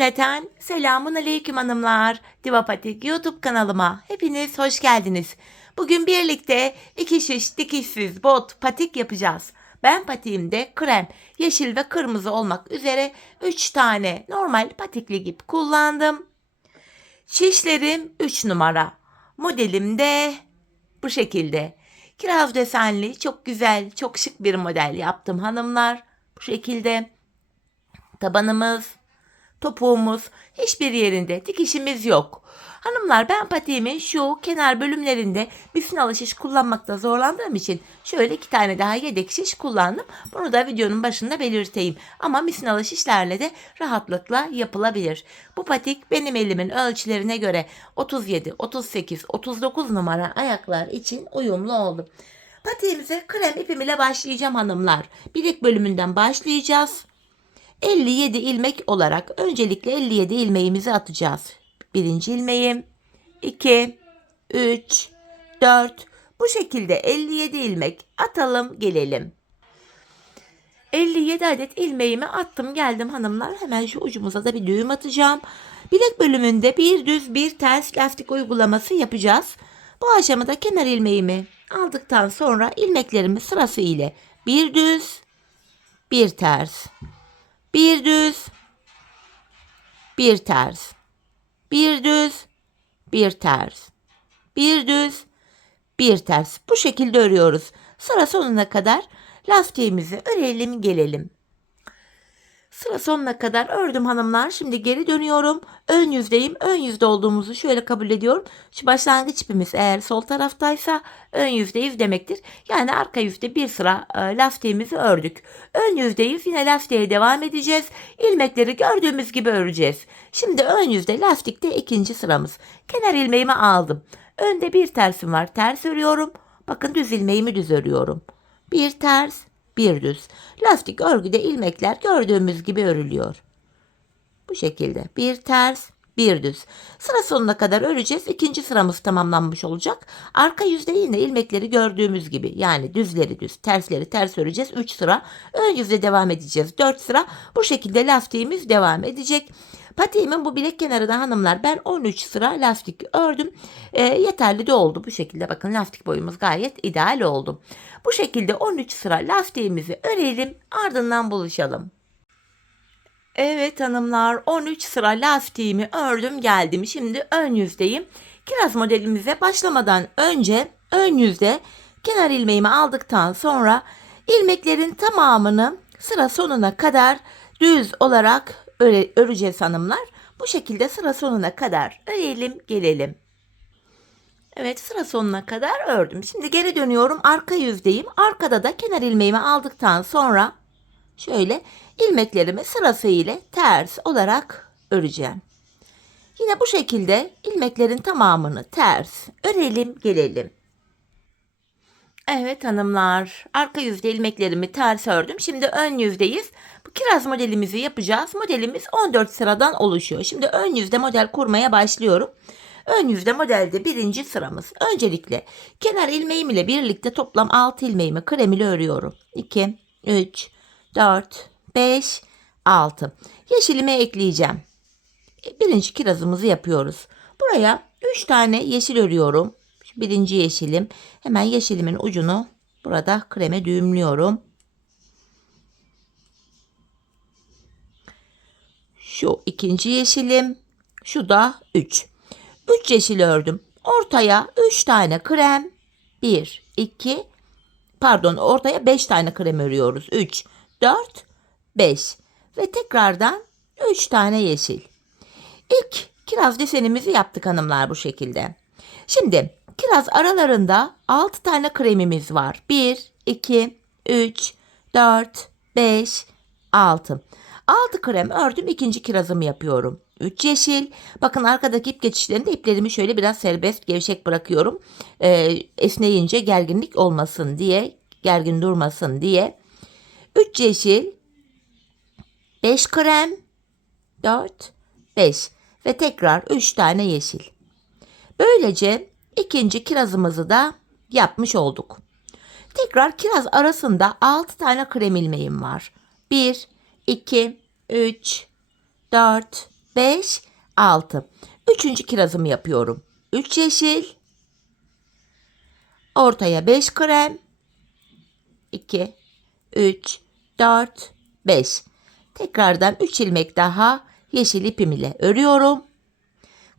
Cümleten selamun aleyküm hanımlar. Diva Patik YouTube kanalıma hepiniz hoş geldiniz. Bugün birlikte 2 şiş dikişsiz bot patik yapacağız. Ben patiğimde krem, yeşil ve kırmızı olmak üzere 3 tane normal patikli ip kullandım. Şişlerim 3 numara. Modelim de bu şekilde. Kiraz desenli çok güzel, çok şık bir model yaptım hanımlar. Bu şekilde tabanımız, topuğumuz hiçbir yerinde dikişimiz yok. Hanımlar, ben patiğimin şu kenar bölümlerinde misinalı şiş kullanmakta zorlandığım için şöyle 2 tane daha yedek şiş kullandım. Bunu da videonun başında belirteyim. Ama misinalı şişlerle de rahatlıkla yapılabilir. Bu patik benim elimin ölçülerine göre 37, 38, 39 numara ayaklar için uyumlu oldu. Patiğimize krem ipim ile başlayacağım hanımlar. Bilek bölümünden başlayacağız. 57 ilmek olarak öncelikle 57 ilmeğimizi atacağız. Birinci ilmeğim, 2, 3, 4. Bu şekilde 57 ilmek atalım gelelim. 57 adet ilmeğimi attım geldim hanımlar. Hemen şu ucumuza da bir düğüm atacağım. Bilek bölümünde bir düz bir ters lastik uygulaması yapacağız. Bu aşamada kenar ilmeğimi aldıktan sonra ilmeklerimi sırası ile bir düz bir ters, bir düz, bir ters, bir düz, bir ters, bir düz, bir ters. Bu şekilde örüyoruz. Sıra sonuna kadar lastiğimizi örelim gelelim. Sıra sonuna kadar ördüm hanımlar. Şimdi geri dönüyorum. Ön yüzdeyim. Ön yüzde olduğumuzu şöyle kabul ediyorum. Şu başlangıç ipimiz eğer sol taraftaysa ön yüzdeyiz demektir. Yani arka yüzde bir sıra lastiğimizi ördük. Ön yüzdeyiz. Yine lastiğe devam edeceğiz. İlmekleri gördüğümüz gibi öreceğiz. Şimdi ön yüzde lastikte ikinci sıramız. Kenar ilmeğimi aldım. Önde bir tersim var. Ters örüyorum. Bakın düz ilmeğimi düz örüyorum. Bir ters, bir düz. Lastik örgüde ilmekler gördüğümüz gibi örülüyor. Bu şekilde bir ters, bir düz. Sıra sonuna kadar öreceğiz. İkinci sıramız tamamlanmış olacak. Arka yüzde yine ilmekleri gördüğümüz gibi, yani düzleri düz, tersleri ters öreceğiz. 3 sıra. Ön yüzde devam edeceğiz. 4 sıra. Bu şekilde lastiğimiz devam edecek. Patiğimin bu bilek kenarına hanımlar ben 13 sıra lastik ördüm. Yeterli de oldu bu şekilde. Bakın lastik boyumuz gayet ideal oldu. Bu şekilde 13 sıra lastiğimizi örelim, ardından buluşalım. Evet hanımlar, 13 sıra lastiğimi ördüm geldim. Şimdi ön yüzdeyim. Kiraz modelimize başlamadan önce ön yüzde kenar ilmeğimi aldıktan sonra ilmeklerin tamamını sıra sonuna kadar düz olarak öreceğiz hanımlar. Bu şekilde sıra sonuna kadar örelim gelelim. Evet, sıra sonuna kadar ördüm. Şimdi geri dönüyorum. Arka yüzdeyim. Arkada da kenar ilmeğimi aldıktan sonra şöyle ilmeklerimi sırasıyla ters olarak öreceğim. Yine bu şekilde ilmeklerin tamamını ters örelim gelelim. Evet hanımlar, arka yüzde ilmeklerimi ters ördüm. Şimdi ön yüzdeyiz. Bu kiraz modelimizi yapacağız. Modelimiz 14 sıradan oluşuyor. Şimdi ön yüzde model kurmaya başlıyorum. Ön yüzde modelde birinci sıramız. Öncelikle kenar ilmeğim ile birlikte toplam 6 ilmeğimi krem ile örüyorum. 2, 3, 4, 5, 6. Yeşilimi ekleyeceğim. Birinci kirazımızı yapıyoruz. Buraya 3 tane yeşil örüyorum. Birinci yeşilim. Hemen yeşilimin ucunu burada kreme düğümlüyorum. Şu ikinci yeşilim. Şu da 3. 3 yeşil ördüm. Ortaya 3 tane krem. 1, 2, pardon, ortaya 5 tane krem örüyoruz. 3, 4, 5. Ve tekrardan 3 tane yeşil. İlk kiraz desenimizi yaptık hanımlar bu şekilde. Şimdi kiraz aralarında 6 tane kremimiz var. 1, 2, 3, 4, 5, 6. 6 krem ördüm. İkinci kirazımı yapıyorum. 3 yeşil. Bakın arkadaki ip geçişlerinde iplerimi şöyle biraz serbest, gevşek bırakıyorum. Esneyince gerginlik olmasın diye, gergin durmasın diye. 3 yeşil, 5 krem, 4, 5 ve tekrar 3 tane yeşil. Böylece ikinci kirazımızı da yapmış olduk. Tekrar kiraz arasında 6 tane krem ilmeğim var. 1, 2, 3, 4, 5, 6. Üçüncü kirazımı yapıyorum. 3 yeşil. Ortaya 5 krem. 2, 3, 4, 5. Tekrardan 3 ilmek daha yeşil ipim ile örüyorum.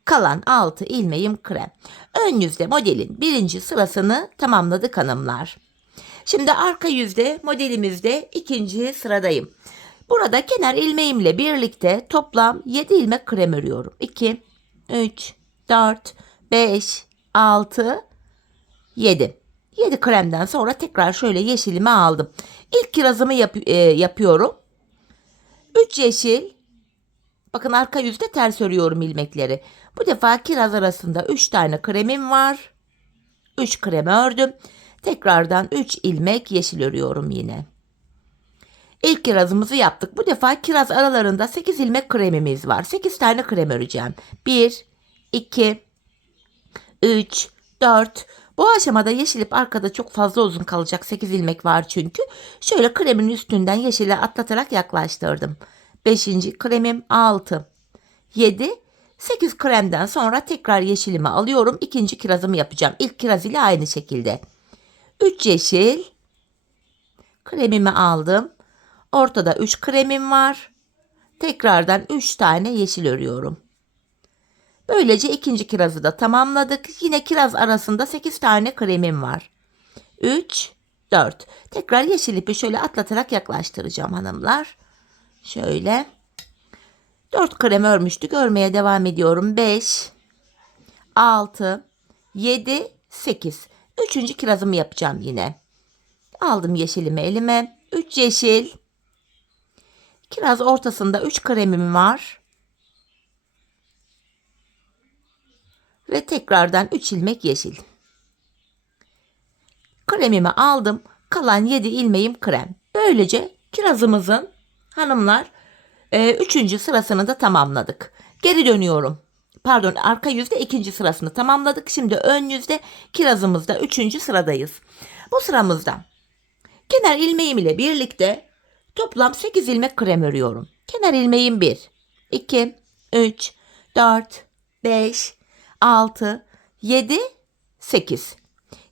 Kalan 6 ilmeğim krem. Ön yüzde modelin birinci sırasını tamamladık hanımlar. Şimdi arka yüzde modelimizde ikinci sıradayım. Burada kenar ilmeğimle birlikte toplam 7 ilmek krem örüyorum. 2, 3, 4, 5, 6, 7. 7 kremden sonra tekrar şöyle yeşilimi aldım. İlk kirazımı yapıyorum. 3 yeşil. Bakın arka yüzde ters örüyorum ilmekleri. Bu defa kiraz arasında 3 tane kremim var. 3 krem ördüm. Tekrardan 3 ilmek yeşil örüyorum yine. İlk kirazımızı yaptık. Bu defa kiraz aralarında 8 ilmek kremimiz var. 8 tane krem öreceğim. 1, 2, 3, 4. Bu aşamada yeşil ip arkada çok fazla uzun kalacak. 8 ilmek var çünkü. Şöyle kremin üstünden yeşile atlatarak yaklaştırdım. 5. kremim 6, 7, 8 kremden sonra tekrar yeşilimi alıyorum. İkinci kirazımı yapacağım. İlk kiraz ile aynı şekilde. 3 yeşil. Kremimi aldım. Ortada 3 kremim var. Tekrardan 3 tane yeşil örüyorum. Böylece ikinci kirazı da tamamladık. Yine kiraz arasında 8 tane kremim var. 3, 4. Tekrar yeşil ipi şöyle atlatarak yaklaştıracağım hanımlar. Şöyle. 4 krem örmüştük. Örmeye devam ediyorum. 5, 6, 7, 8. Üçüncü kirazımı yapacağım yine. Aldım yeşilimi elime. 3 yeşil. Kiraz ortasında 3 kremim var. Ve tekrardan 3 ilmek yeşil. Kremimi aldım. Kalan 7 ilmeğim krem. Böylece kirazımızın hanımlar 3. sırasını da tamamladık. Geri dönüyorum. Pardon, arka yüzde 2. sırasını tamamladık. Şimdi ön yüzde kirazımızda 3. sıradayız. Bu sıramızda kenar ilmeğim ile birlikte toplam 8 ilmek krem örüyorum. Kenar ilmeğim 1, 2, 3, 4, 5, 6, 7, 8.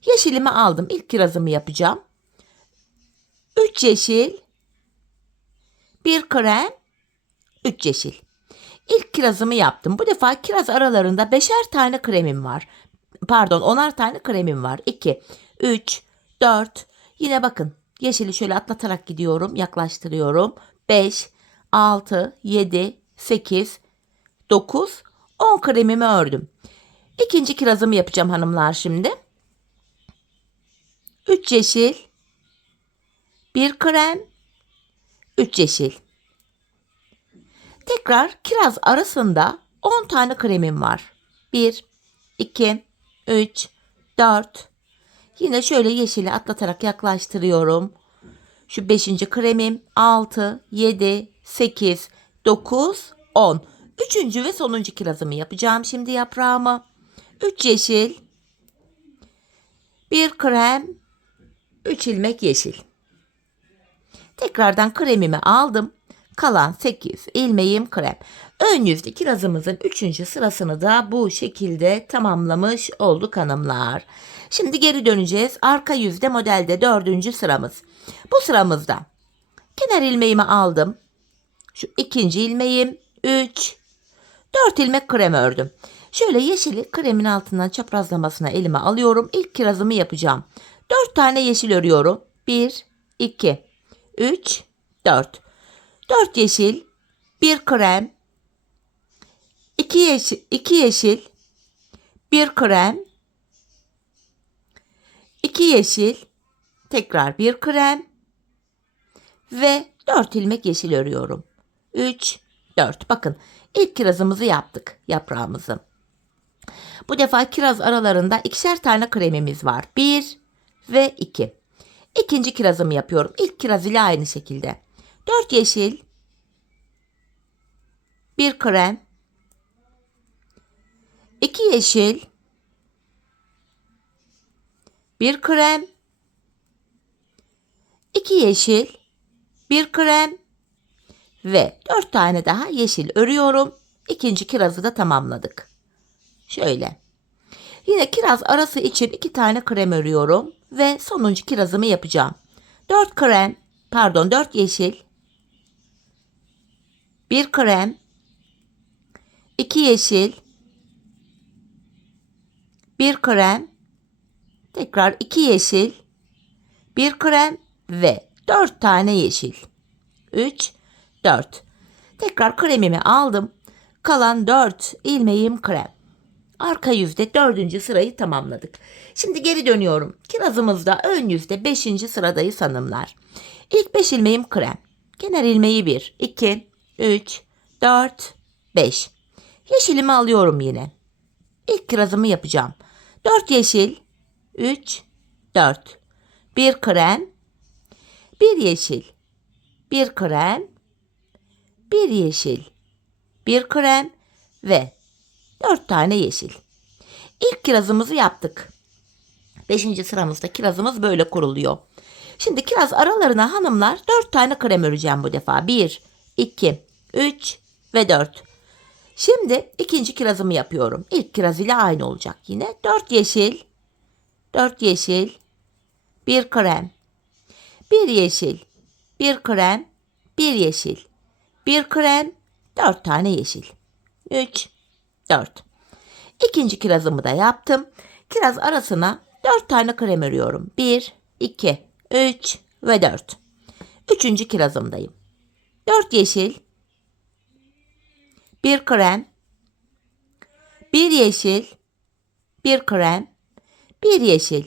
Yeşilimi aldım. İlk kirazımı yapacağım. 3 yeşil, 1 krem, 3 yeşil. İlk kirazımı yaptım. Bu defa kiraz aralarında 5'er tane kremim var. Pardon, 10'ar tane kremim var. 2, 3, 4. Yine bakın. Yeşili şöyle atlatarak gidiyorum. Yaklaştırıyorum. 5, 6, 7, 8, 9, 10 kremimi ördüm. İkinci kirazımı yapacağım hanımlar şimdi. 3 yeşil, 1 krem, 3 yeşil. Tekrar kiraz arasında 10 tane kremim var. 1, 2, 3, 4. Yine şöyle yeşili atlatarak yaklaştırıyorum. Şu 5. kremim 6, 7, 8, 9, 10. Üçüncü ve sonuncu kirazımı yapacağım şimdi yaprağımı. 3 yeşil, 1 krem, 3 ilmek yeşil. Tekrardan kremimi aldım. Kalan 8 ilmeğim krem. Ön yüzde kirazımızın 3. sırasını da bu şekilde tamamlamış olduk hanımlar. Şimdi geri döneceğiz. Arka yüzde modelde 4. sıramız. Bu sıramızda kenar ilmeğimi aldım. Şu 2. ilmeğim 3, 4 ilmek krem ördüm. Şöyle yeşili kremin altından çaprazlamasına elime alıyorum. İlk kirazımı yapacağım. 4 tane yeşil örüyorum. 1, 2, 3, 4. 4 yeşil, 1 krem, 2 yeşil, 1 krem, 2 yeşil, tekrar 1 krem ve 4 ilmek yeşil örüyorum. 3, 4. Bakın ilk kirazımızı yaptık, yaprağımızı. Bu defa kiraz aralarında 2'şer tane kremimiz var. 1 ve 2. İkinci kirazımı yapıyorum. İlk kiraz ile aynı şekilde. 4 yeşil, 1 krem, 2 yeşil, 1 krem, 2 yeşil, 1 krem ve 4 tane daha yeşil örüyorum. İkinci kirazı da tamamladık. Şöyle. Yine kiraz arası için 2 tane krem örüyorum ve sonuncu kirazımı yapacağım. 4 yeşil, 1 krem, 2 yeşil, 1 krem, tekrar 2 yeşil, 1 krem ve 4 tane yeşil. 3, 4. Tekrar kremimi aldım. Kalan 4 ilmeğim krem. Arka yüzde 4. sırayı tamamladık. Şimdi geri dönüyorum. Kirazımızda ön yüzde 5. sıradayız hanımlar. İlk 5 ilmeğim krem. Kenar ilmeği 1, 2, 3, 4, 5. Yeşilimi alıyorum yine. İlk kirazımı yapacağım. 4 yeşil, 3, 4. 1 krem, 1 yeşil, 1 krem, 1 yeşil, 1 krem ve 4 tane yeşil. İlk kirazımızı yaptık. 5. sıramızda kirazımız böyle kuruluyor. Şimdi kiraz aralarına hanımlar 4 tane krem öreceğim bu defa. 1, 2, 3 ve 4. Şimdi ikinci kirazımı yapıyorum. İlk kiraz ile aynı olacak yine. 4 yeşil, 4 yeşil, 1 krem, 1 yeşil, 1 krem, 1 yeşil, 1 krem, 4 tane yeşil. 3, 4. İkinci kirazımı da yaptım. Kiraz arasına 4 tane krem örüyorum. 1, 2, 3 ve 4. Üçüncü kirazımdayım. 4 yeşil, 1 krem, 1 yeşil, 1 krem, 1 yeşil,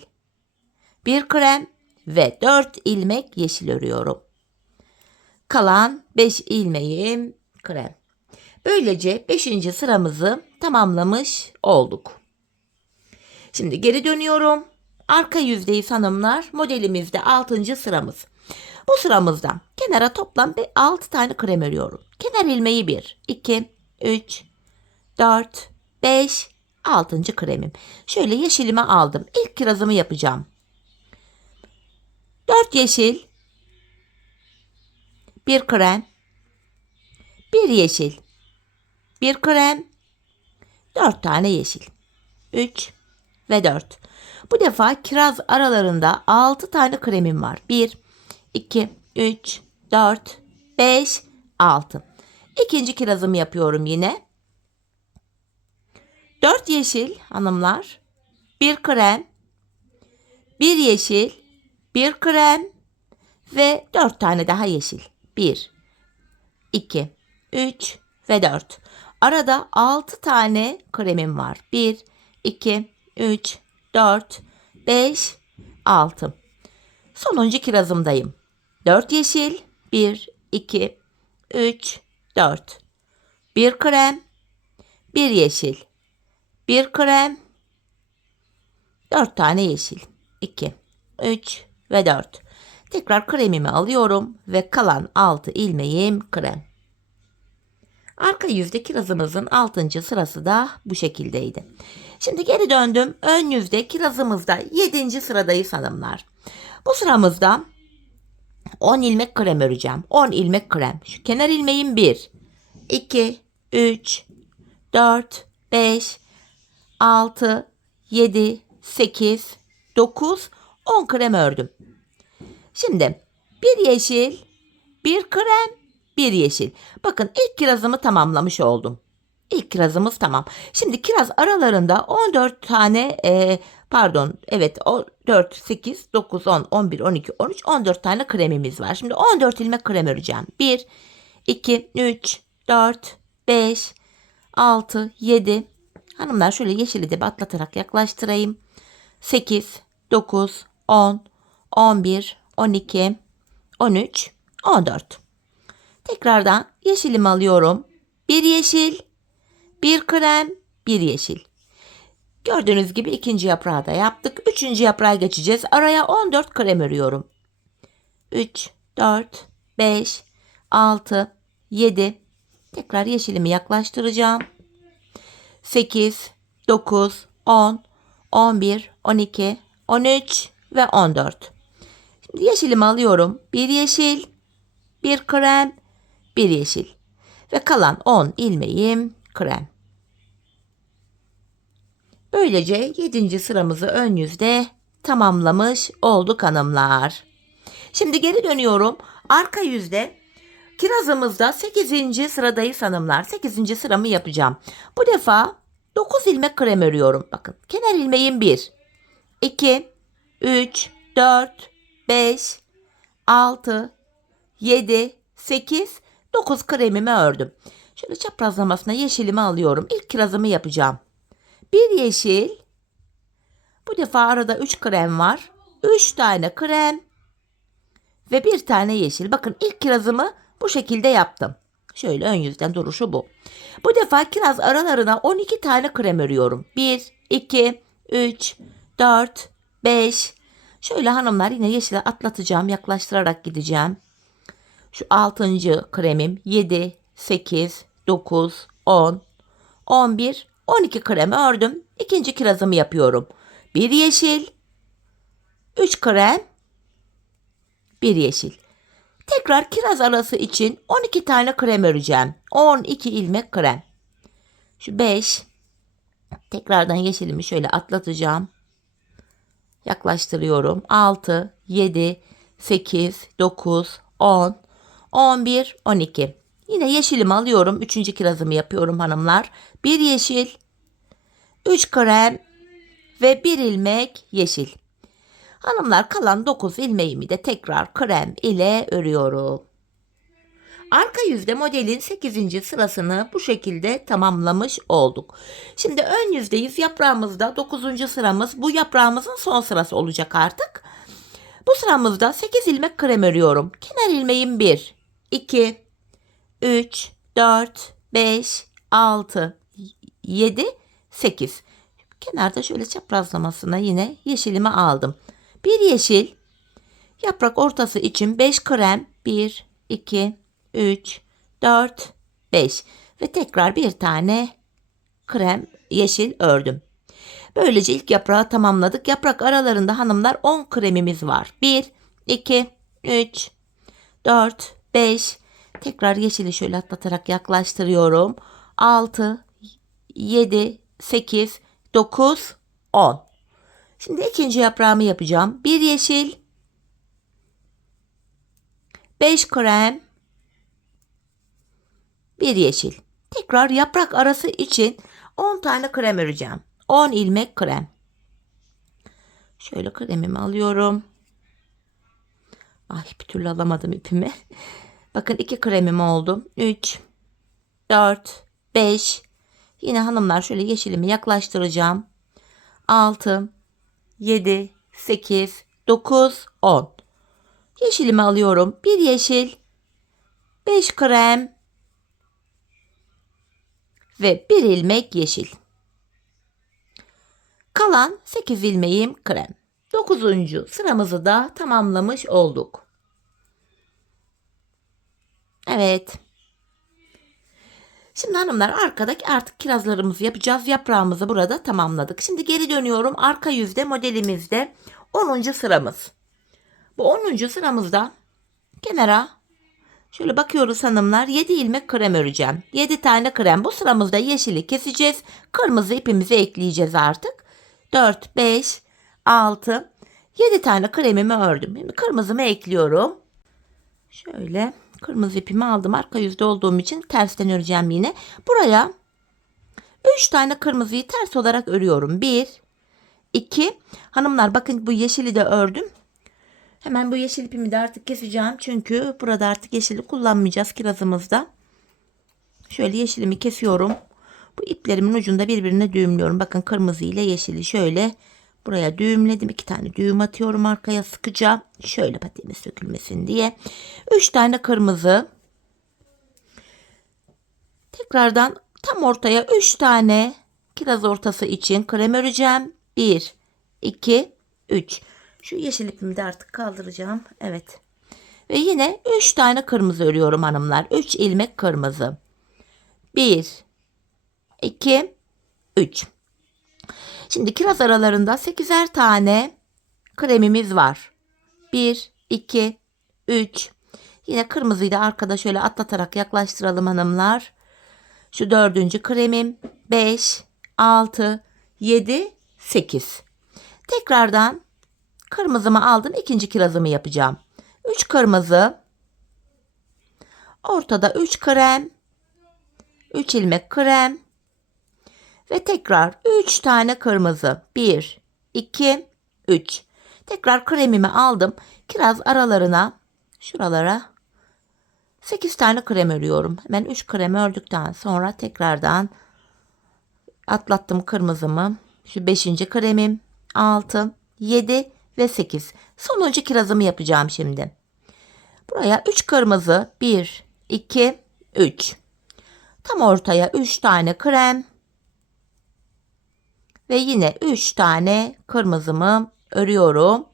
1 krem ve 4 ilmek yeşil örüyorum. Kalan 5 ilmeğim krem. Böylece 5. sıramızı tamamlamış olduk. Şimdi geri dönüyorum. Arka yüzdeyiz hanımlar. Modelimizde 6. sıramız. Bu sıramızda kenara toplam 6 tane krem örüyorum. Kenar ilmeği 1, 2, 3, 4, 5, 6. kremim. Şöyle yeşilimi aldım. İlk kirazımı yapacağım. 4 yeşil, 1 krem, 1 yeşil, 1 krem, 4 tane yeşil. 3 ve 4. Bu defa kiraz aralarında 6 tane kremim var. 1, 2, 3, 4, 5, 6. İkinci kirazımı yapıyorum yine. 4 yeşil hanımlar, 1 krem, 1 yeşil, 1 krem ve 4 tane daha yeşil. 1, 2, 3 ve 4. Arada 6 tane kremim var. 1, 2, 3, 4, 5, 6. Sonuncu kirazımdayım. 4 yeşil, 1, 2, 3, 4. 1 krem, 1 yeşil, 1 krem, 4 tane yeşil. 2, 3 ve 4. Tekrar kremimi alıyorum ve kalan 6 ilmeğim krem. Arka yüzde kirazımızın 6. sırası da bu şekildeydi. Şimdi geri döndüm. Ön yüzde kirazımızda 7. sıradayız hanımlar. Bu sıramızda 10 ilmek krem öreceğim. 10 ilmek krem. Şu kenar ilmeğim 1, 2, 3, 4, 5, 6, 7, 8, 9, 10 krem ördüm. Şimdi 1 yeşil, 1 krem, 1 yeşil. Bakın ilk kirazımı tamamlamış oldum. İlk kirazımız tamam. Şimdi kiraz aralarında 14 tane 4, 8, 9, 10, 11, 12, 13, 14 tane kremimiz var. Şimdi 14 ilmek krem öreceğim. 1, 2, 3, 4, 5, 6, 7. Hanımlar şöyle yeşili de atlatarak yaklaştırayım. 8, 9, 10, 11, 12, 13, 14. Tekrardan yeşilimi alıyorum. 1 yeşil, 1 krem, 1 yeşil. Gördüğünüz gibi ikinci yaprağı da yaptık. Üçüncü yaprağa geçeceğiz. Araya 14 krem örüyorum. 3, 4, 5, 6, 7. Tekrar yeşilimi yaklaştıracağım. 8, 9, 10, 11, 12, 13 ve 14. Şimdi yeşilimi alıyorum. 1 yeşil, 1 krem, 1 yeşil. Ve kalan 10 ilmeğim krem. Böylece 7. sıramızı ön yüzde tamamlamış olduk hanımlar. Şimdi geri dönüyorum. Arka yüzde kirazımızda 8. sıradayız hanımlar. 8. sıramı yapacağım. Bu defa 9 ilmek krem örüyorum. Bakın kenar ilmeğim 1, 2, 3, 4, 5, 6, 7, 8, 9 kremimi ördüm. Şöyle çaprazlamasına yeşilimi alıyorum. İlk kirazımı yapacağım. Bir yeşil. Bu defa arada 3 krem var. 3 tane krem ve bir tane yeşil. Bakın ilk kirazımı bu şekilde yaptım. Şöyle ön yüzden duruşu bu. Bu defa kiraz aralarına 12 tane krem örüyorum. 1, 2, 3, 4, 5. Şöyle hanımlar yine yeşile atlatacağım. Yaklaştırarak gideceğim. Şu 6. kremim 7, 8, 9, 10, 11, 12 kremi ördüm. İkinci kirazımı yapıyorum. Bir yeşil, 3 krem, bir yeşil. Tekrar kiraz arası için 12 tane krem öreceğim. 12 ilmek krem. Şu 5. Tekrardan yeşilimi şöyle atlatacağım. Yaklaştırıyorum. 6, 7, 8, 9, 10, 11, 12. Yine yeşilimi alıyorum. 3. kirazımı yapıyorum hanımlar. Bir yeşil, 3 krem ve 1 ilmek yeşil. Hanımlar kalan 9 ilmeğimi de tekrar krem ile örüyorum. Arka yüzde modelin 8. sırasını bu şekilde tamamlamış olduk. Şimdi ön yüzdeyiz. Yaprağımızda 9. sıramız. Bu yaprağımızın son sırası olacak artık. Bu sıramızda 8 ilmek krem örüyorum. Kenar ilmeğim 1, 2, 3, 4, 5, 6, 7, 8. Kenarda şöyle çaprazlamasına yine yeşilimi aldım. Bir yeşil, yaprak ortası için 5 krem, 1, 2, 3, 4, 5 ve tekrar bir tane krem yeşil ördüm. Böylece ilk yaprağı tamamladık. Yaprak aralarında hanımlar 10 kremimiz var. 1, 2, 3, 4, 5. Tekrar yeşili şöyle atlatarak yaklaştırıyorum. 6, 7, 8, 9, 10. Şimdi ikinci yaprağımı yapacağım. Bir yeşil, 5 krem, bir yeşil. Tekrar yaprak arası için 10 tane krem öreceğim. 10 ilmek krem. Şöyle kremimi alıyorum. Ay bir türlü alamadım ipimi. Bakın 2 kremim oldu. 3, 4, 5. Yine hanımlar şöyle yeşilimi yaklaştıracağım. 6, 7, 8, 9, 10. Yeşilimi alıyorum. Bir yeşil, 5 krem ve 1 ilmek yeşil. Kalan 8 ilmeğim krem. 9. sıramızı da tamamlamış olduk. Evet. Şimdi hanımlar arkadaki artık kirazlarımızı yapacağız. Yaprağımızı burada tamamladık. Şimdi geri dönüyorum. Arka yüzde modelimizde 10. sıramız. Bu 10. sıramızda kenara şöyle bakıyoruz hanımlar. 7 ilmek krem öreceğim. 7 tane krem. Bu sıramızda yeşili keseceğiz. Kırmızı ipimizi ekleyeceğiz artık. 4, 5, 6, 7 tane kremimi ördüm. Şimdi kırmızımı ekliyorum. Şöyle kırmızı ipimi aldım. Arka yüzde olduğum için tersten öreceğim yine. Buraya 3 tane kırmızıyı ters olarak örüyorum. 1, 2. Hanımlar bakın bu yeşili de ördüm. Hemen bu yeşil ipimi de artık keseceğim. Çünkü burada artık yeşili kullanmayacağız kirazımızda. Şöyle yeşilimi kesiyorum. Bu iplerimin ucunda birbirine düğümlüyorum. Bakın kırmızı ile yeşili şöyle buraya düğümledim. 2 tane düğüm atıyorum arkaya sıkıca. Şöyle patiğimiz sökülmesin diye. 3 tane kırmızı. Tekrardan tam ortaya 3 tane kiraz ortası için krem öreceğim. 1, 2, 3. Şu yeşil ipimi de artık kaldıracağım. Evet. Ve yine 3 tane kırmızı örüyorum hanımlar. 3 ilmek kırmızı. 1, 2, 3. Şimdi kiraz aralarında 8'er tane kremimiz var. 1, 2, 3. Yine kırmızıyı da arkada şöyle atlatarak yaklaştıralım hanımlar. Şu dördüncü kremim. 5, 6, 7, 8. Tekrardan kırmızımı aldım. İkinci kirazımı yapacağım. 3 kırmızı. Ortada 3 krem. 3 ilmek krem. Ve tekrar 3 tane kırmızı. 1, 2, 3. Tekrar kremimi aldım. Kiraz aralarına, şuralara 8 tane krem örüyorum. Hemen 3 krem ördükten sonra tekrardan atlattım kırmızımı. Şu 5. kremim. 6, 7 ve 8. Sonuncu kirazımı yapacağım şimdi. Buraya 3 kırmızı. 1, 2, 3. Tam ortaya 3 tane krem. Ve yine 3 tane kırmızımı örüyorum.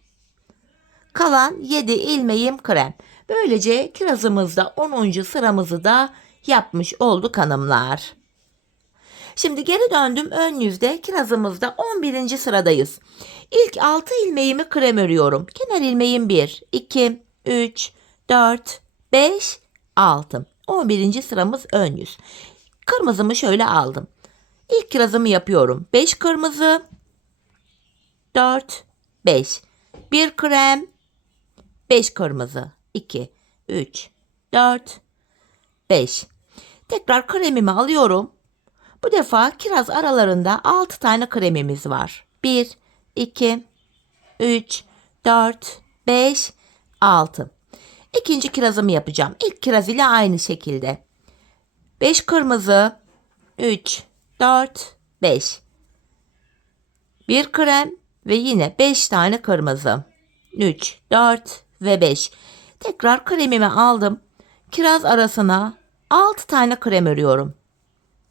Kalan 7 ilmeğim krem. Böylece kirazımızda 10. sıramızı da yapmış olduk hanımlar. Şimdi geri döndüm, ön yüzde kirazımızda 11. sıradayız. İlk 6 ilmeğimi krem örüyorum. Kenar ilmeğim 1, 2, 3, 4, 5, 6. 11. sıramız ön yüz. Kırmızımı şöyle aldım. İlk kirazımı yapıyorum. 5 kırmızı, 4, 5. 1 krem, 5 kırmızı, 2, 3, 4, 5. Tekrar kremimi alıyorum. Bu defa kiraz aralarında 6 tane kremimiz var. 1, 2, 3, 4, 5, 6. İkinci kirazımı yapacağım. İlk kiraz ile aynı şekilde. 5 kırmızı, 3, 4, 5. 1 krem ve yine 5 tane kırmızı. 3, 4 ve 5. Tekrar kremimi aldım. Kiraz arasına 6 tane krem örüyorum.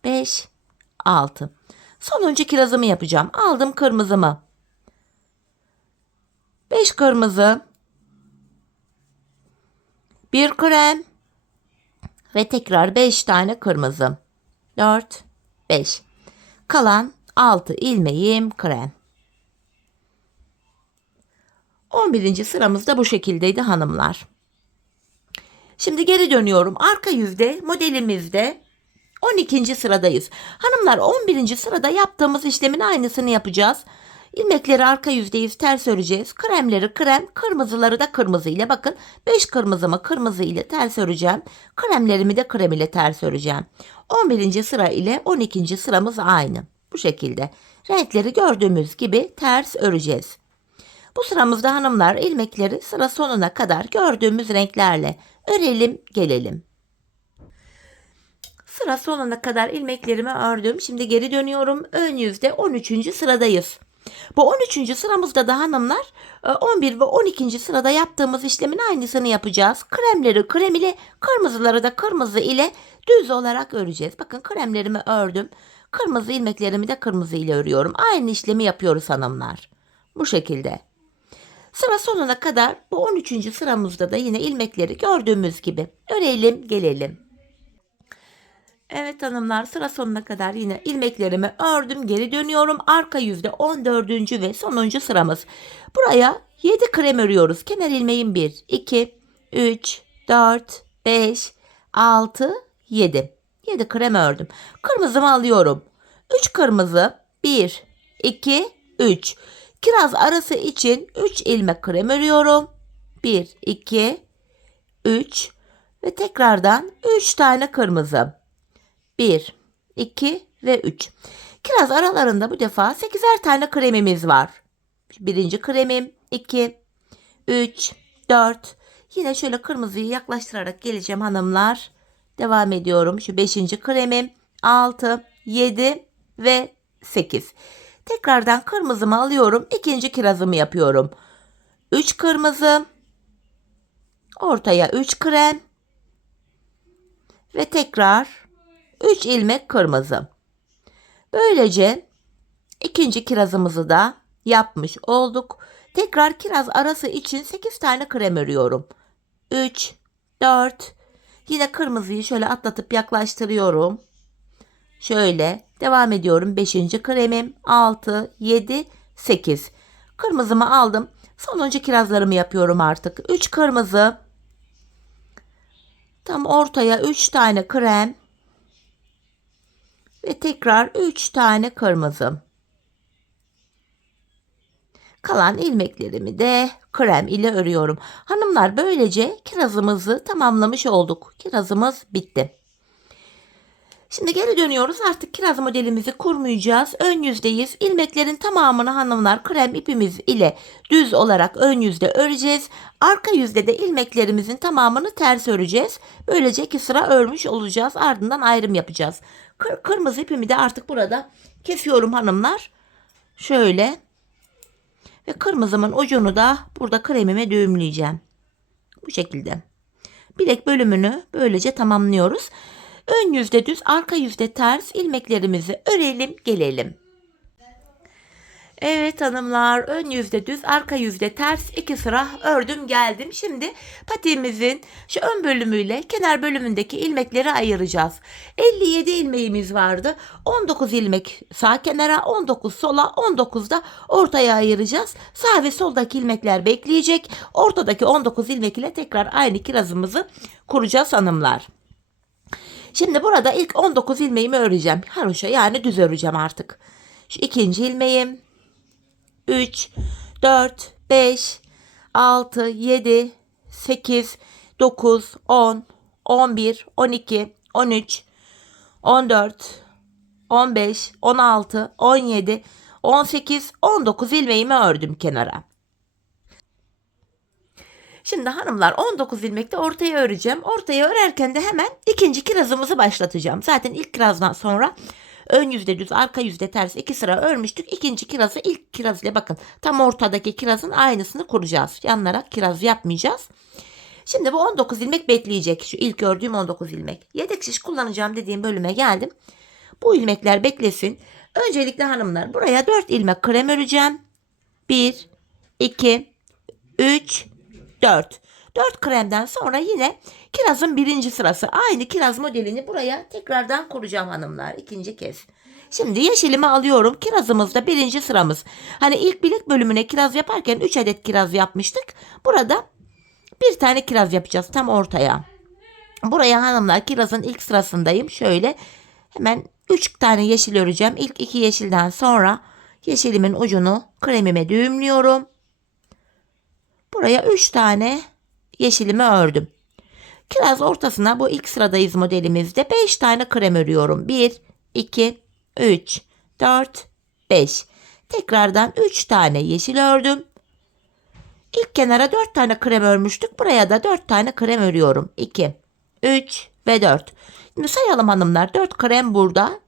5, 6. Sonuncu kirazımı yapacağım. Aldım kırmızımı. 5 kırmızı, 1 krem ve tekrar 5 tane kırmızı. 4, 5. Kalan 6 ilmeğim krem. 11. sıramız da bu şekildeydi hanımlar. Şimdi geri dönüyorum. Arka yüzde modelimizde 12. sıradayız. Hanımlar 11. sırada yaptığımız işlemin aynısını yapacağız. İlmekleri arka yüzdeyiz, ters öreceğiz. Kremleri krem, kırmızıları da kırmızı ile. Bakın 5 kırmızımı kırmızı ile ters öreceğim. Kremlerimi de krem ile ters öreceğim. 11. sıra ile 12. sıramız aynı. Bu şekilde. Renkleri gördüğümüz gibi ters öreceğiz. Bu sıramızda hanımlar ilmekleri sıra sonuna kadar gördüğümüz renklerle örelim gelelim. Sıra sonuna kadar ilmeklerimi ördüm. Şimdi geri dönüyorum. Ön yüzde 13. sıradayız. Bu 13. sıramızda da hanımlar 11 ve 12. sırada yaptığımız işlemin aynısını yapacağız. Kremleri krem ile, kırmızıları da kırmızı ile düz olarak öreceğiz. Bakın kremlerimi ördüm. Kırmızı ilmeklerimi de kırmızı ile örüyorum. Aynı işlemi yapıyoruz hanımlar. Bu şekilde. Sıra sonuna kadar bu 13. sıramızda da yine ilmekleri gördüğümüz gibi örelim gelelim. Evet hanımlar, sıra sonuna kadar yine ilmeklerimi ördüm, geri dönüyorum. Arka yüzde 14. ve sonuncu sıramız. Buraya 7 krem örüyoruz. Kenar ilmeğim 1, 2, 3, 4, 5, 6, 7. 7 krem ördüm. Kırmızımı alıyorum. 3 kırmızı, 1, 2, 3. Kiraz arası için 3 ilmek krem örüyorum. 1, 2, 3 ve tekrardan 3 tane kırmızı. 1, 2 ve 3. Kiraz aralarında bu defa 8'er tane kremimiz var. Birinci kremim, 2, 3, 4. Yine şöyle kırmızıyı yaklaştırarak geleceğim hanımlar. Devam ediyorum. Şu 5. kremim, 6, 7 ve 8. Tekrardan kırmızımı alıyorum. İkinci kirazımı yapıyorum. 3 kırmızı, ortaya 3 krem ve tekrar 3 ilmek kırmızı. Böylece ikinci kirazımızı da yapmış olduk. Tekrar kiraz arası için 8 tane krem örüyorum. 3, 4. Yine kırmızıyı şöyle atlatıp yaklaştırıyorum. Şöyle devam ediyorum. 5. kremim, 6, 7, 8. Kırmızımı aldım. Sonuncu kirazlarımı yapıyorum artık. 3 kırmızı. Tam ortaya 3 tane krem. Ve tekrar 3 tane kırmızı. Kalan ilmeklerimi de krem ile örüyorum. Hanımlar, böylece kirazımızı tamamlamış olduk. Kirazımız bitti. Şimdi geri dönüyoruz. Artık kiraz modelimizi kurmayacağız. Ön yüzdeyiz. İlmeklerin tamamını hanımlar krem ipimiz ile düz olarak ön yüzde öreceğiz. Arka yüzde de ilmeklerimizin tamamını ters öreceğiz. Böylece 2 sıra örmüş olacağız. Ardından ayrım yapacağız. Kırmızı ipimi de artık burada kesiyorum hanımlar. Şöyle. Ve kırmızımın ucunu da burada kremime düğümleyeceğim. Bu şekilde. Bilek bölümünü böylece tamamlıyoruz. Ön yüzde düz, arka yüzde ters ilmeklerimizi örelim, gelelim. Evet hanımlar, ön yüzde düz, arka yüzde ters 2 sıra ördüm geldim. Şimdi patiğimizin şu ön bölümüyle kenar bölümündeki ilmekleri ayıracağız. 57 ilmeğimiz vardı. 19 ilmek sağ kenara, 19 sola, 19 da ortaya ayıracağız. Sağ ve soldaki ilmekler bekleyecek. Ortadaki 19 ilmek ile tekrar aynı kirazımızı kuracağız hanımlar. Şimdi burada ilk 19 ilmeğimi öreceğim. Haroşa, yani düz öreceğim artık. Şu ikinci ilmeğim. 3, 4, 5, 6, 7, 8, 9, 10, 11, 12, 13, 14, 15, 16, 17, 18, 19 ilmeğimi ördüm kenara. Şimdi hanımlar 19 ilmekte ortaya öreceğim. Ortaya örerken de hemen ikinci kirazımızı başlatacağım. Zaten ilk kirazdan sonra ön yüzde düz, arka yüzde ters 2 sıra örmüştük. İkinci kirazı ilk kiraz ile bakın tam ortadaki kirazın aynısını kuracağız. Yanlara kiraz yapmayacağız. Şimdi bu 19 ilmek bekleyecek. Şu ilk ördüğüm 19 ilmek. Yedek şiş kullanacağım dediğim bölüme geldim. Bu ilmekler beklesin. Öncelikle hanımlar buraya 4 ilmek krem öreceğim. 1, 2, 3, 4. 4 kremden sonra yine kirazın birinci sırası. Aynı kiraz modelini buraya tekrardan kuracağım hanımlar. İkinci kez. Şimdi yeşilimi alıyorum. Kirazımızda birinci sıramız. Hani ilk bilek bölümüne kiraz yaparken 3 adet kiraz yapmıştık. Burada bir tane kiraz yapacağız tam ortaya. Buraya hanımlar kirazın ilk sırasındayım. Şöyle hemen 3 tane yeşil öreceğim. İlk 2 yeşilden sonra yeşilimin ucunu kremime düğümlüyorum. Buraya 3 tane yeşilimi ördüm. Kiraz ortasına bu ilk sıradayız modelimizde 5 tane krem örüyorum. 1, 2, 3, 4, 5. Tekrardan 3 tane yeşil ördüm. İlk kenara 4 tane krem örmüştük. Buraya da 4 tane krem örüyorum. 2, 3 ve 4. Şimdi sayalım hanımlar. 4 krem burada.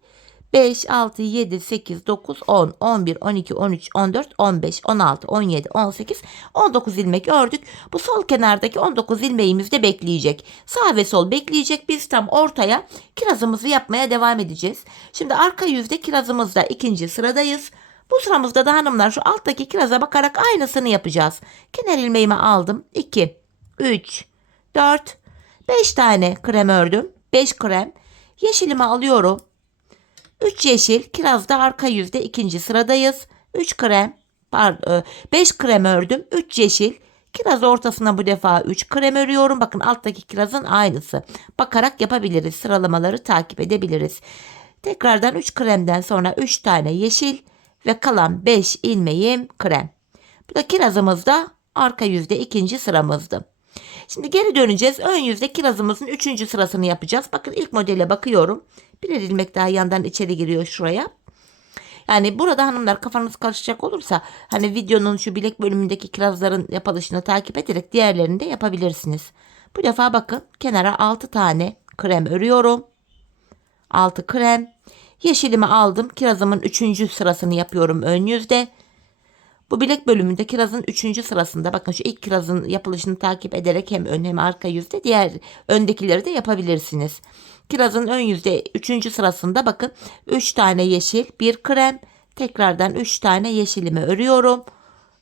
5, 6, 7, 8, 9, 10, 11, 12, 13, 14, 15, 16, 17, 18, 19 ilmek ördük. Bu sol kenardaki 19 ilmeğimiz de bekleyecek. Sağ ve sol bekleyecek. Biz tam ortaya kirazımızı yapmaya devam edeceğiz. Şimdi arka yüzde kirazımızda ikinci sıradayız. Bu sıramızda da hanımlar şu alttaki kiraza bakarak aynısını yapacağız. Kenar ilmeğimi aldım. 2, 3, 4, 5 tane krem ördüm. 5 krem. Yeşilimi alıyorum. 3 yeşil, kirazda arka yüzde ikinci sıradayız. 3 krem, pardon, 5 krem ördüm. 3 yeşil, kiraz ortasına bu defa 3 krem örüyorum. Bakın alttaki kirazın aynısı. Bakarak yapabiliriz. Sıralamaları takip edebiliriz. Tekrardan 3 kremden sonra 3 tane yeşil ve kalan 5 ilmeğim krem. Bu da kirazımızda arka yüzde ikinci sıramızdı. Şimdi geri döneceğiz. Ön yüzde kirazımızın 3. sırasını yapacağız. Bakın ilk modele bakıyorum. Birer ilmek daha yandan içeri giriyor şuraya. Yani burada hanımlar kafanız karışacak olursa hani videonun şu bilek bölümündeki kirazların yapılışını takip ederek diğerlerini de yapabilirsiniz. Bu defa bakın kenara 6 tane krem örüyorum. 6 krem. Yeşilimi aldım. Kirazımın 3. sırasını yapıyorum ön yüzde. Bu bilek bölümünde kirazın 3. sırasında bakın şu ilk kirazın yapılışını takip ederek hem ön hem arka yüzde diğer öndekileri de yapabilirsiniz. Kirazın ön yüzde 3. sırasında bakın 3 tane yeşil, 1 krem, tekrardan 3 tane yeşilimi örüyorum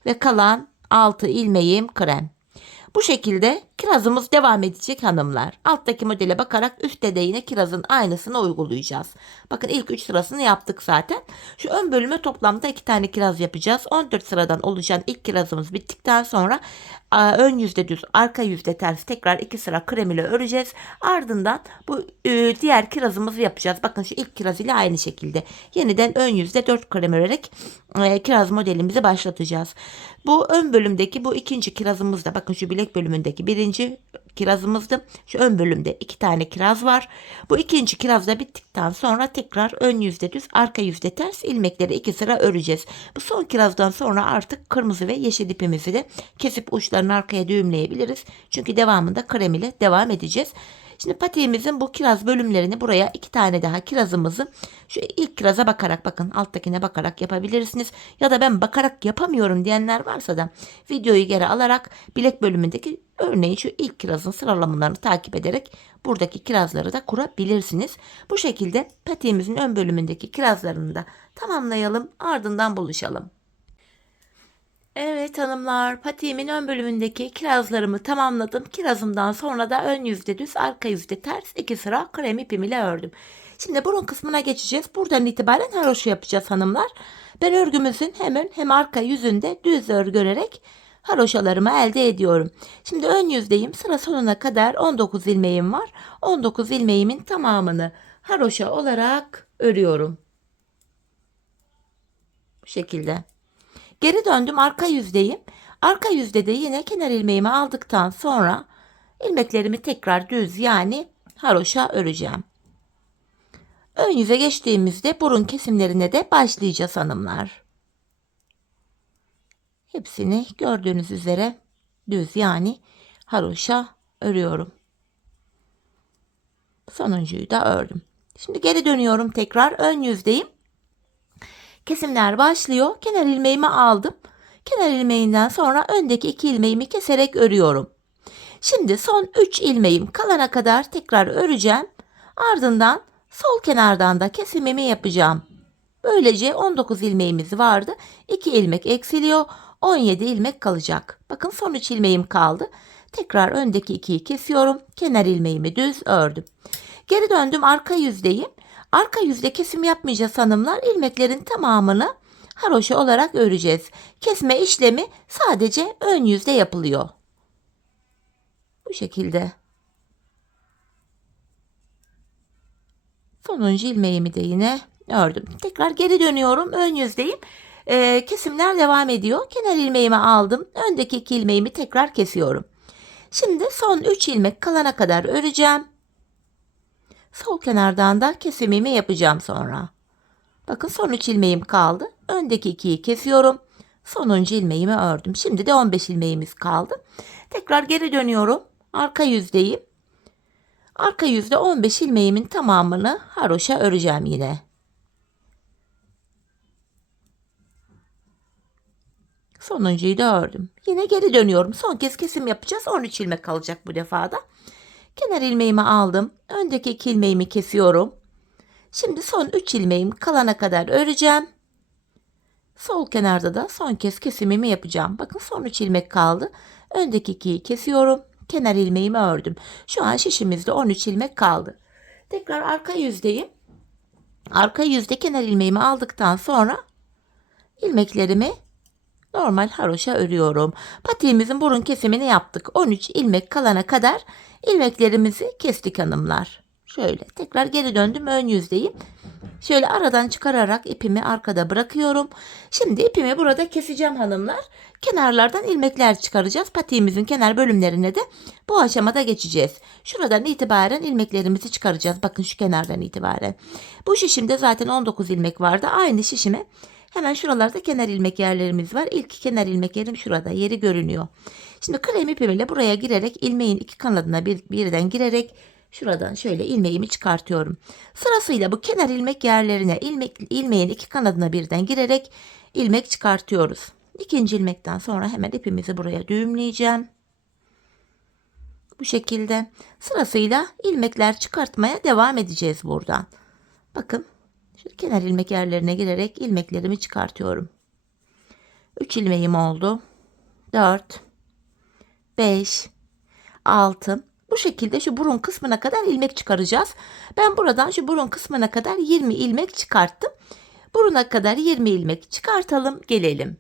ve kalan 6 ilmeğim krem. Bu şekilde Kirazımız devam edecek hanımlar. Alttaki modele bakarak üstte de yine kirazın aynısını uygulayacağız. Bakın ilk 3 sırasını yaptık zaten. Şu ön bölüme toplamda 2 tane kiraz yapacağız. 14 sıradan oluşan ilk kirazımız bittikten sonra ön yüzde düz, arka yüzde ters tekrar 2 sıra krem ile öreceğiz. Ardından bu diğer kirazımızı yapacağız. Bakın şu ilk kiraz ile aynı şekilde. Yeniden ön yüzde 4 krem örerek kiraz modelimizi başlatacağız. Bu ön bölümdeki bu ikinci kirazımız da bakın şu bilek bölümündeki birinci kirazımızdı. Şu ön bölümde 2 tane kiraz var. Bu ikinci kiraz da bittikten sonra tekrar ön yüzde düz, arka yüzde ters ilmekleri 2 sıra öreceğiz. Bu son kirazdan sonra artık kırmızı ve yeşil ipimizi de kesip uçlarını arkaya düğümleyebiliriz. Çünkü devamında krem ile devam edeceğiz. Şimdi patiğimizin bu kiraz bölümlerini buraya 2 tane daha kirazımızı şu ilk kiraza bakarak, bakın alttakine bakarak yapabilirsiniz. Ya da ben bakarak yapamıyorum diyenler varsa da videoyu geri alarak bilek bölümündeki örneğin şu ilk kirazın sıralamalarını takip ederek buradaki kirazları da kurabilirsiniz. Bu şekilde patiğimizin ön bölümündeki kirazlarını da tamamlayalım, ardından buluşalım. Evet hanımlar, patiğimin ön bölümündeki kirazlarımı tamamladım. Kirazımdan sonra da ön yüzde düz, arka yüzde ters 2 sıra krem ipim ile ördüm. Şimdi burun kısmına geçeceğiz. Buradan itibaren haroşa yapacağız hanımlar. Ben örgümüzün hem ön hem arka yüzünde düz örgü örerek haroşalarımı elde ediyorum. Şimdi ön yüzdeyim. Sıra sonuna kadar 19 ilmeğim var. 19 ilmeğimin tamamını haroşa olarak örüyorum. Bu şekilde. Geri döndüm, arka yüzdeyim. Arka yüzde de yine kenar ilmeğimi aldıktan sonra ilmeklerimi tekrar düz yani haroşa öreceğim. Ön yüze geçtiğimizde burun kesimlerine de başlayacağız hanımlar. Hepsini gördüğünüz üzere düz yani haroşa örüyorum. Sonuncuyu da ördüm. Şimdi geri dönüyorum, tekrar ön yüzdeyim. Kesimler başlıyor. Kenar ilmeğimi aldım. Kenar ilmeğinden sonra öndeki 2 ilmeğimi keserek örüyorum. Şimdi son 3 ilmeğim kalana kadar tekrar öreceğim. Ardından sol kenardan da kesimimi yapacağım. Böylece 19 ilmeğimiz vardı. 2 ilmek eksiliyor. 17 ilmek kalacak. Bakın son 3 ilmeğim kaldı. Tekrar öndeki 2'yi kesiyorum. Kenar ilmeğimi düz ördüm. Geri döndüm, arka yüzdeyim. Arka yüzde kesim yapmayacağız hanımlar. İlmeklerin tamamını haroşa olarak öreceğiz. Kesme işlemi sadece ön yüzde yapılıyor. Bu şekilde. Sonuncu ilmeğimi de yine ördüm. Tekrar geri dönüyorum. Ön yüzdeyim. Kesimler devam ediyor. Kenar ilmeğimi aldım. Öndeki 2 ilmeğimi tekrar kesiyorum. Şimdi son 3 ilmek kalana kadar öreceğim. Sol kenardan da kesimimi yapacağım sonra. Bakın son 3 ilmeğim kaldı. Öndeki 2'yi kesiyorum. Sonuncu ilmeğimi ördüm. Şimdi de 15 ilmeğimiz kaldı. Tekrar geri dönüyorum. Arka yüzdeyim. Arka yüzde 15 ilmeğimin tamamını haroşa öreceğim yine. Sonuncuyu da ördüm. Yine geri dönüyorum. Son kez kesim yapacağız. 13 ilmek kalacak bu defada. Kenar ilmeğimi aldım. Öndeki 2 ilmeğimi kesiyorum. Şimdi son 3 ilmeğim kalana kadar öreceğim. Sol kenarda da son kez kesimimi yapacağım. Bakın son 3 ilmek kaldı. Öndeki 2'yi kesiyorum. Kenar ilmeğimi ördüm. Şu an şişimizde 13 ilmek kaldı. Tekrar arka yüzdeyim. Arka yüzde kenar ilmeğimi aldıktan sonra ilmeklerimi normal haroşa örüyorum. Patiğimizin burun kesimini yaptık. 13 ilmek kalana kadar ilmeklerimizi kestik hanımlar. Şöyle tekrar geri döndüm, ön yüzdeyim. Şöyle aradan çıkararak ipimi arkada bırakıyorum. Şimdi ipimi burada keseceğim hanımlar. Kenarlardan ilmekler çıkaracağız. Patiğimizin kenar bölümlerine de bu aşamada geçeceğiz. Şuradan itibaren ilmeklerimizi çıkaracağız. Bakın şu kenardan itibaren. Bu şişimde zaten 19 ilmek vardı. Aynı şişime hemen şuralarda kenar ilmek yerlerimiz var. İlk kenar ilmek yerim şurada. Yeri görünüyor. Şimdi krem ipimle buraya girerek ilmeğin iki kanadına birden girerek şuradan şöyle ilmeğimi çıkartıyorum. Sırasıyla bu kenar ilmek yerlerine ilmeğin iki kanadına birden girerek ilmek çıkartıyoruz. İkinci ilmekten sonra hemen ipimizi buraya düğümleyeceğim. Bu şekilde sırasıyla ilmekler çıkartmaya devam edeceğiz buradan. Bakın şu kenar ilmek yerlerine girerek ilmeklerimi çıkartıyorum. 3 ilmeğim oldu. 4 5 6. Bu şekilde şu burun kısmına kadar ilmek çıkaracağız. Ben buradan şu burun kısmına kadar 20 ilmek çıkarttım. Buruna kadar 20 ilmek çıkartalım, gelelim.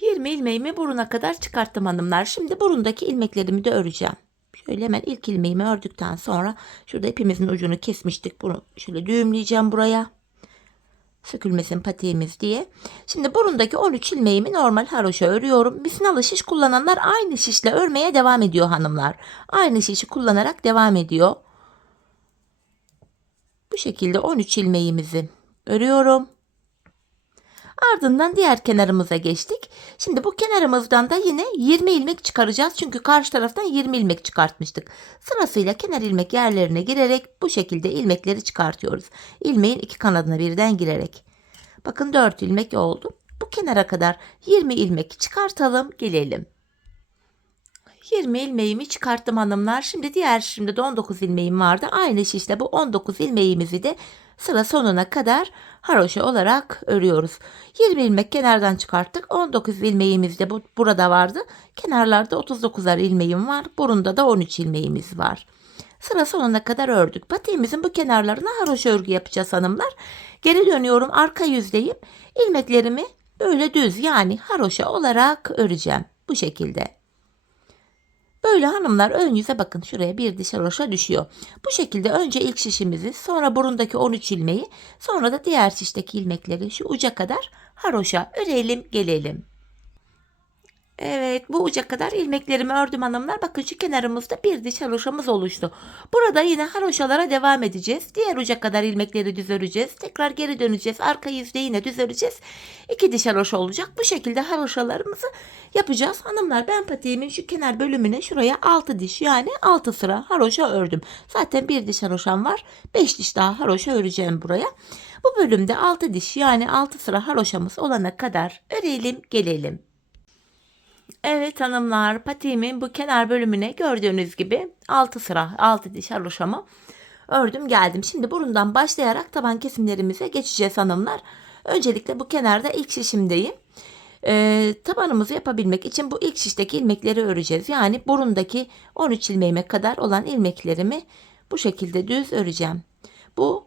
20 ilmeğimi buruna kadar çıkarttım hanımlar. Şimdi burundaki ilmeklerimi de öreceğim. Şöyle hemen ilk ilmeğimi ördükten sonra şurada ipimizin ucunu kesmiştik. Bunu şöyle düğümleyeceğim buraya. Sökülmesin patiğimiz diye. Şimdi burundaki 13 ilmeğimi normal haroşa örüyorum. Misinalı şiş kullananlar aynı şişle örmeye devam ediyor hanımlar. Aynı şişi kullanarak devam ediyor. Bu şekilde 13 ilmeğimizi örüyorum. Ardından diğer kenarımıza geçtik. Şimdi bu kenarımızdan da yine 20 ilmek çıkaracağız. Çünkü karşı taraftan 20 ilmek çıkartmıştık. Sırasıyla kenar ilmek yerlerine girerek bu şekilde ilmekleri çıkartıyoruz. İlmeğin iki kanadına birden girerek. Bakın 4 ilmek oldu. Bu kenara kadar 20 ilmek çıkartalım, gelelim. 20 ilmeğimi çıkarttım hanımlar. Şimdi de 19 ilmeğim vardı. Aynı şişle bu 19 ilmeğimizi de sıra sonuna kadar haroşa olarak örüyoruz. 20 ilmek kenardan çıkarttık. 19 ilmeğimiz de burada vardı. Kenarlarda 39'ar ilmeğim var. Burunda da 13 ilmeğimiz var. Sıra sonuna kadar ördük. Patiğimizin bu kenarlarına haroşa örgü yapacağız hanımlar. Geri dönüyorum, arka yüzdeyim. İlmeklerimi böyle düz, yani haroşa olarak öreceğim. Bu şekilde. Böyle hanımlar, ön yüze bakın, şuraya bir diş haroşa düşüyor. Bu şekilde önce ilk şişimizi, sonra burundaki 13 ilmeği, sonra da diğer şişteki ilmekleri şu uca kadar haroşa örelim, gelelim. Evet, bu uca kadar ilmeklerimi ördüm hanımlar. Bakın şu kenarımızda bir diş haroşamız oluştu. Burada yine haroşalara devam edeceğiz. Diğer uca kadar ilmekleri düz öreceğiz. Tekrar geri döneceğiz. Arka yüzde yine düz öreceğiz. 2 diş haroşa olacak. Bu şekilde haroşalarımızı yapacağız. Hanımlar, ben patiğimin şu kenar bölümüne şuraya 6 diş, yani 6 sıra haroşa ördüm. Zaten bir diş haroşam var. 5 diş daha haroşa öreceğim buraya. Bu bölümde 6 diş, yani 6 sıra haroşamız olana kadar örelim, gelelim. Evet hanımlar, patiğimin bu kenar bölümüne gördüğünüz gibi 6 sıra 6 diş haroşamı ördüm, geldim. Şimdi burundan başlayarak taban kesimlerimize geçeceğiz hanımlar. Öncelikle bu kenarda ilk şişimdeyim. Tabanımızı yapabilmek için bu ilk şişteki ilmekleri öreceğiz. Yani burundaki 13 ilmeğime kadar olan ilmeklerimi bu şekilde düz öreceğim. Bu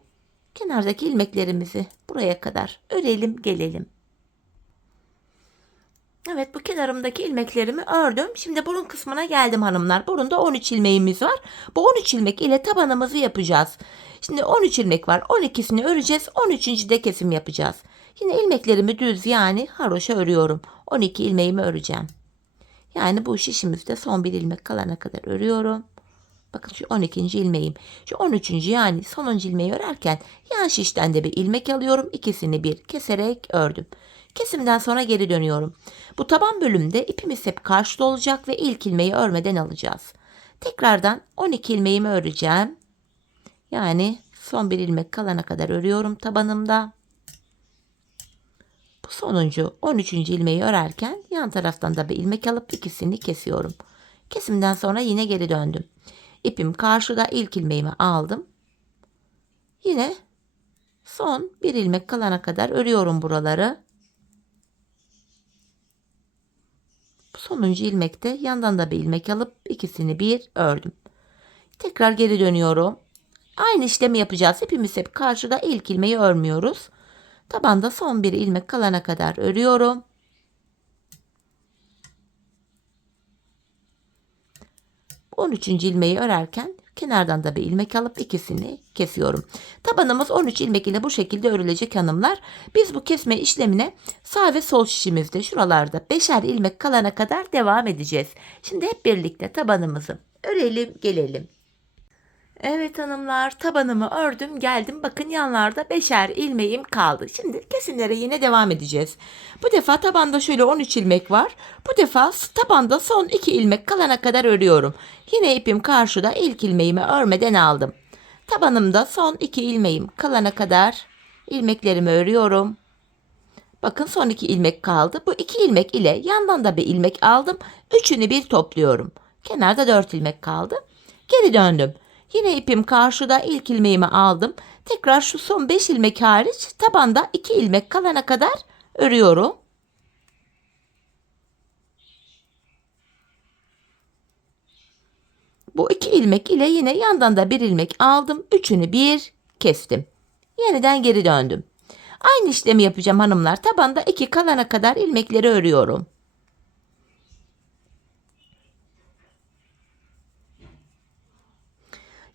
kenardaki ilmeklerimizi buraya kadar örelim, gelelim. Evet, bu kenarımdaki ilmeklerimi ördüm. Şimdi burun kısmına geldim hanımlar. Burunda 13 ilmeğimiz var. Bu 13 ilmek ile tabanımızı yapacağız. Şimdi 13 ilmek var. 12'sini öreceğiz. 13. de kesim yapacağız. Yine ilmeklerimi düz, yani haroşa örüyorum. 12 ilmeğimi öreceğim. Yani bu şişimizde son bir ilmek kalana kadar örüyorum. Bakın şu 12. ilmeğim. Şu 13. yani sonuncu ilmeği örerken yan şişten de bir ilmek alıyorum. İkisini bir keserek ördüm. Kesimden sonra geri dönüyorum. Bu taban bölümde ipimiz hep karşıda olacak ve ilk ilmeği örmeden alacağız. Tekrardan 12 ilmeğimi öreceğim. Yani son bir ilmek kalana kadar örüyorum tabanımda. Bu sonuncu 13. ilmeği örerken yan taraftan da bir ilmek alıp ikisini kesiyorum. Kesimden sonra yine geri döndüm. İpim karşıda, ilk ilmeğimi aldım. Yine son bir ilmek kalana kadar örüyorum buraları. Sonuncu ilmekte yandan da bir ilmek alıp ikisini bir ördüm. Tekrar geri dönüyorum. Aynı işlemi yapacağız. İpimiz hep karşıda, ilk ilmeği örmüyoruz. Tabanda son bir ilmek kalana kadar örüyorum. On üçüncü ilmeği örerken kenardan da bir ilmek alıp ikisini kesiyorum. Tabanımız 13 ilmek ile bu şekilde örülecek hanımlar. Biz bu kesme işlemine sağ ve sol şişimizde şuralarda 5'er ilmek kalana kadar devam edeceğiz. Şimdi hep birlikte tabanımızı örelim, gelelim. Evet hanımlar, tabanımı ördüm, geldim. Bakın yanlarda 5'er ilmeğim kaldı. Şimdi kesimlere yine devam edeceğiz. Bu defa tabanda şöyle 13 ilmek var. Bu defa tabanda son 2 ilmek kalana kadar örüyorum. Yine ipim karşıda, ilk ilmeğimi örmeden aldım. Tabanımda son 2 ilmeğim kalana kadar ilmeklerimi örüyorum. Bakın son 2 ilmek kaldı. Bu 2 ilmek ile yandan da bir ilmek aldım. Üçünü bir topluyorum. Kenarda 4 ilmek kaldı. Geri döndüm. Yine ipim karşıda, ilk ilmeğimi aldım. Tekrar şu son 5 ilmek hariç tabanda 2 ilmek kalana kadar örüyorum. Bu 2 ilmek ile yine yandan da bir ilmek aldım. Üçünü bir kestim. Yeniden geri döndüm. Aynı işlemi yapacağım hanımlar. Tabanda 2 kalana kadar ilmekleri örüyorum.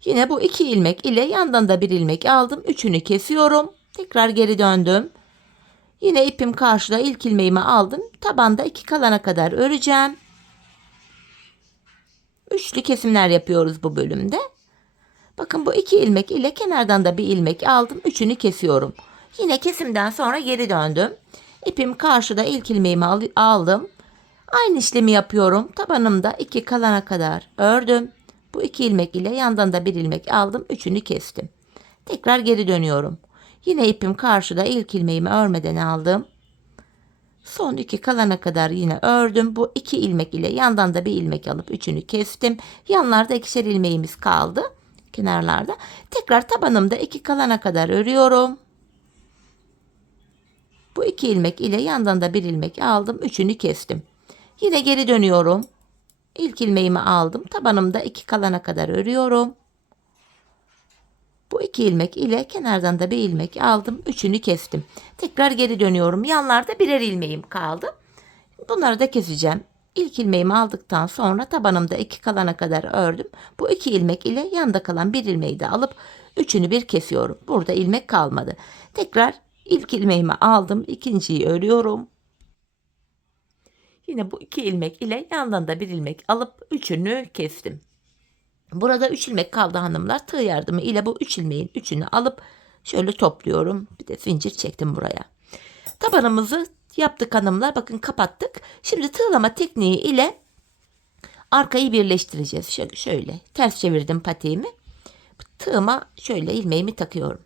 Yine bu 2 ilmek ile yandan da bir ilmek aldım. Üçünü kesiyorum. Tekrar geri döndüm. Yine ipim karşıda, ilk ilmeğimi aldım. Tabanda 2 kalana kadar öreceğim. Üçlü kesimler yapıyoruz bu bölümde. Bakın bu 2 ilmek ile kenardan da bir ilmek aldım. Üçünü kesiyorum. Yine kesimden sonra geri döndüm. İpim karşıda, ilk ilmeğimi aldım. Aynı işlemi yapıyorum. Tabanımda 2 kalana kadar ördüm. Bu 2 ilmek ile yandan da bir ilmek aldım. Üçünü kestim. Tekrar geri dönüyorum. Yine ipim karşıda, ilk ilmeğimi örmeden aldım. Son 2 kalana kadar yine ördüm. Bu 2 ilmek ile yandan da bir ilmek alıp üçünü kestim. Yanlarda ikişer ilmeğimiz kaldı. Kenarlarda. Tekrar tabanımda 2 kalana kadar örüyorum. Bu 2 ilmek ile yandan da bir ilmek aldım. Üçünü kestim. Yine geri dönüyorum. İlk ilmeğimi aldım. Tabanımda 2 kalana kadar örüyorum. Bu 2 ilmek ile kenardan da bir ilmek aldım. Üçünü kestim. Tekrar geri dönüyorum. Yanlarda birer ilmeğim kaldı. Bunları da keseceğim. İlk ilmeğimi aldıktan sonra tabanımda 2 kalana kadar ördüm. Bu 2 ilmek ile yanda kalan bir ilmeği de alıp üçünü bir kesiyorum. Burada ilmek kalmadı. Tekrar ilk ilmeğimi aldım. İkinciyi örüyorum. Yine bu 2 ilmek ile yandan da bir ilmek alıp üçünü kestim. Burada 3 ilmek kaldı hanımlar. Tığ yardımı ile bu 3 ilmeğin üçünü alıp şöyle topluyorum. Bir de zincir çektim buraya. Tabanımızı yaptık hanımlar. Bakın kapattık. Şimdi tığlama tekniği ile arkayı birleştireceğiz. Şöyle ters çevirdim patiğimi. Tığıma şöyle ilmeğimi takıyorum.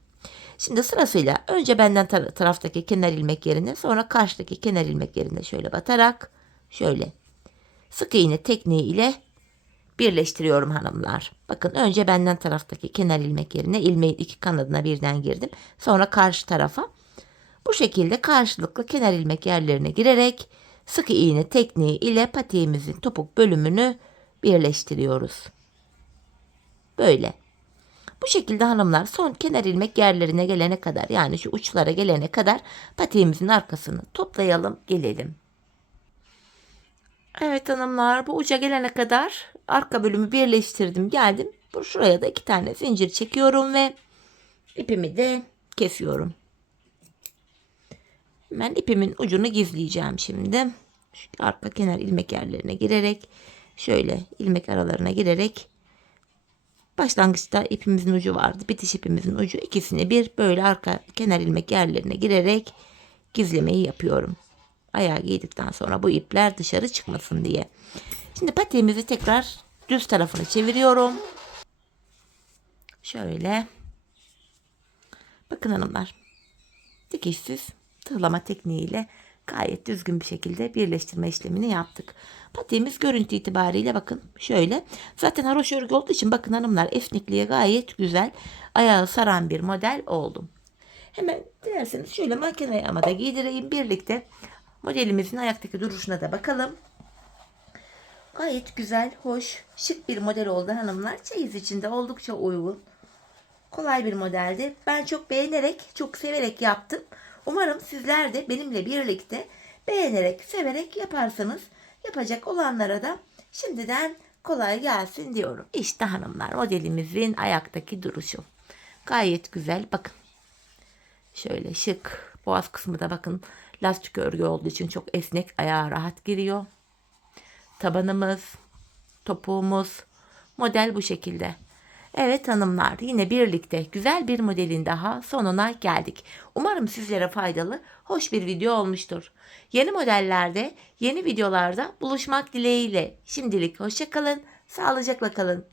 Şimdi sırasıyla önce benden taraftaki kenar ilmek yerine, sonra karşıdaki kenar ilmek yerine şöyle batarak şöyle sık iğne tekniği ile birleştiriyorum hanımlar. Bakın önce benden taraftaki kenar ilmek yerine ilmeğin iki kanadına birden girdim. Sonra karşı tarafa. Bu şekilde karşılıklı kenar ilmek yerlerine girerek sık iğne tekniği ile patiğimizin topuk bölümünü birleştiriyoruz. Böyle. Bu şekilde hanımlar son kenar ilmek yerlerine gelene kadar, yani şu uçlara gelene kadar patiğimizin arkasını toplayalım, gelelim. Evet hanımlar, bu uca gelene kadar arka bölümü birleştirdim, geldim. Şuraya da 2 tane zincir çekiyorum ve ipimi de kesiyorum. Ben ipimin ucunu gizleyeceğim şimdi. Şu arka kenar ilmek yerlerine girerek şöyle ilmek aralarına girerek, başlangıçta ipimizin ucu vardı, bitiş ipimizin ucu, ikisini bir böyle arka kenar ilmek yerlerine girerek gizlemeyi yapıyorum. Ayağı giydikten sonra bu ipler dışarı çıkmasın diye. Şimdi patiğimizi tekrar düz tarafını çeviriyorum. Şöyle. Bakın hanımlar. Dikişsiz tığlama tekniğiyle gayet düzgün bir şekilde birleştirme işlemini yaptık. Patiğimiz görüntü itibariyle bakın şöyle. Zaten haroş örgü olduğu için bakın hanımlar, esnekliğe gayet güzel, ayağı saran bir model oldu. Hemen dilerseniz şöyle makine ayağıma da giydireyim. Birlikte modelimizin ayaktaki duruşuna da bakalım. Gayet güzel, hoş, şık bir model oldu hanımlar. Çeyiz içinde oldukça uygun. Kolay bir modeldi. Ben çok beğenerek, çok severek yaptım. Umarım sizler de benimle birlikte beğenerek, severek yaparsınız. Yapacak olanlara da şimdiden kolay gelsin diyorum. İşte hanımlar, modelimizin ayaktaki duruşu. Gayet güzel. Bakın. Şöyle şık. Boğaz kısmı da bakın lastik örgü olduğu için çok esnek, ayağa rahat giriyor. Tabanımız, topuğumuz, model bu şekilde. Evet hanımlar, yine birlikte güzel bir modelin daha sonuna geldik. Umarım sizlere faydalı, hoş bir video olmuştur. Yeni modellerde, yeni videolarda buluşmak dileğiyle. Şimdilik hoşça kalın, sağlıcakla kalın.